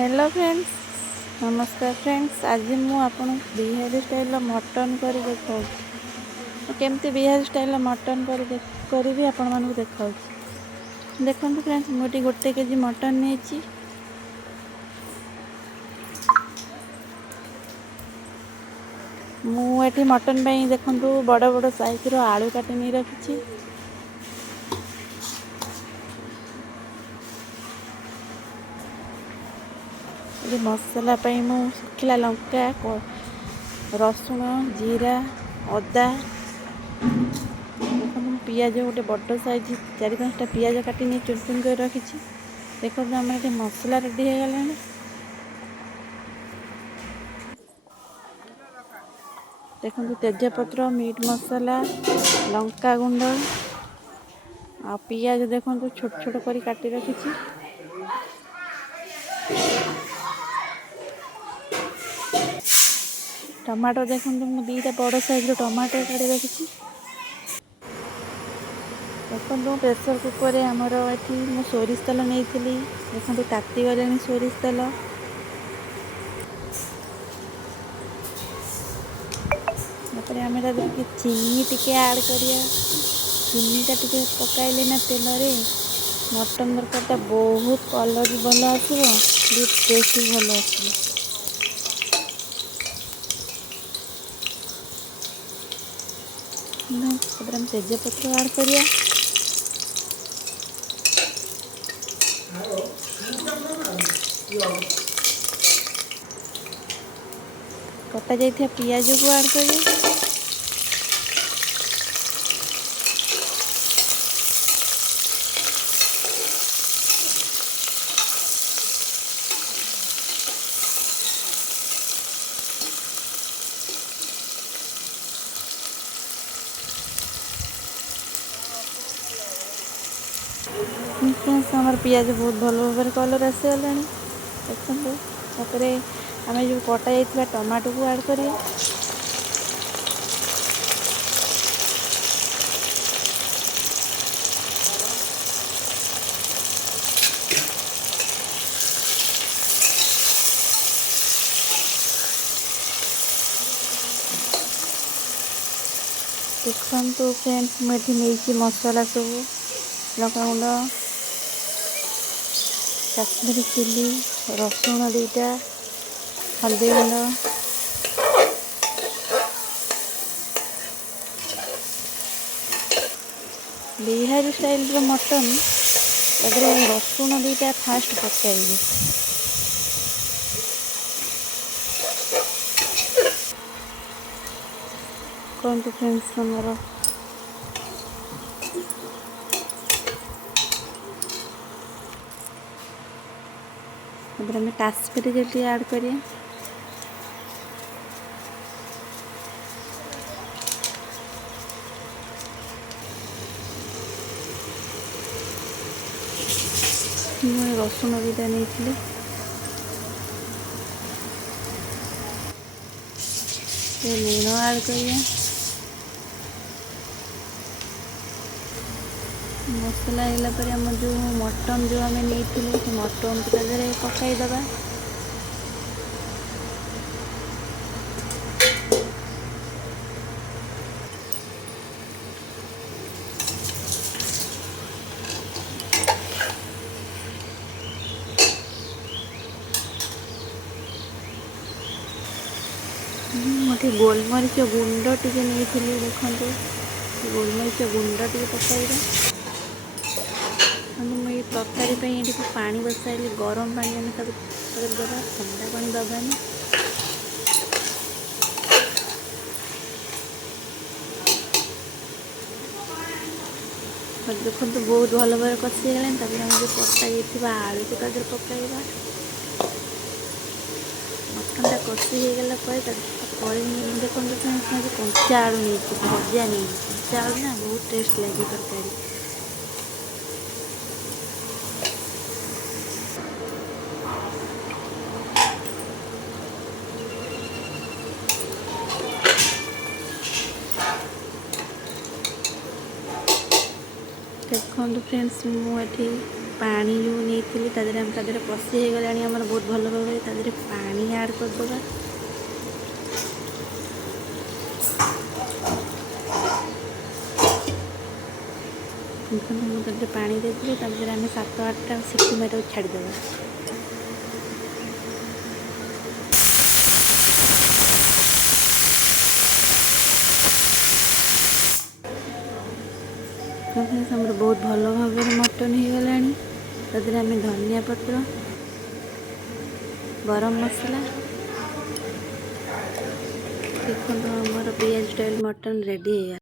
Hello friends, नमस्कार friends. आज मु आपन बिहारी स्टाइल मटन करी देखाऊँ। केमती बिहारी स्टाइल मटन करी आपण मानू देखाऊँ। देखो फ्रेंड्स, मुझे 1 केजी मटन नहीं। मुझे मटन देखु बड़ बड़ साइज आलू काटी नहीं रखी। ये मसला मु सुखिला लंका, रसुण, जीरा, अदा, देखो पियाज गोटे बड़ साइज 4-5टा पियाज काटी नहीं चुन चुन कर रखी। देखो आम मसला रेडी हो गला। देखो तेजपत्र, मीट मसला, लंका गुंड आ पियाज देखो छोट छोट कर काटी रखी। टमाटो देखो मुझे 2टा बड़ साइज टमाटो काटी रखी। देखो प्रेसर कुकर आमर ये सोरिष तेल नहीं। देखो ताती गले सोरिष तेल। आम चीनी टिके ऐड करिया। चीनीटा टिके पकाइले ना तेल रे मटन तरकारीटा बहुत कलर भल आसो, टेस्ट भी भल आस। हम तेजपत्र ऐड करिया। कटा जाइथिया पियाज को ऐड करिया। हमार पियाज बहुत भल भाव कलर आसीगला। देखते आम जो कटा जाइए टमाटो को ऐड करिए। देखो फ्रेंड्स, मुझे नहीं मसला सब लंका गुंड, काश्मीरी चिली, रसुण 2टा, हल्दी गुंड, बिहारी स्टाइल मटन रसुण 2टा फास्ट पकाइबे। कौन तो फ्रेंड्स हमारा काश्मीरी चिली ऐड करिए। रसुण 2टा नहीं। लुण ऐड करिए। मसला आइला पर आम जो मटन जो आम नहीं मटन को पकईदबा। मुझे गोलमरीच गुंड टे नहीं। देखो गोलमरीच गुंड टे पकाइबा। मुझे तरकारी ये पानी बसाइली गरम पानी आम दबा, ठंडा पानी दबानी। देखो बहुत भल भाव कषिगला। आम जो कटा आलू को पकाइबा। मटनटा कषि होगला देखो कंचा आलू नहीं भजा नहीं। कंचा आलू ना बहुत टेस्ट लगे तरकारी। देखो फ्रेंड्स मुझे पानी जो नहीं आम ता पशि हो गला बहुत भल भाव तादेह पानी आड करदे मुझे पानी देती आम 7-8टा सिटी मारे छाड़दे हमर बहुत भल भाव मटन हो गला आम धनिया पत्र गरम मसला देखो आमर पियाज स्टाइल मटन रेडी है।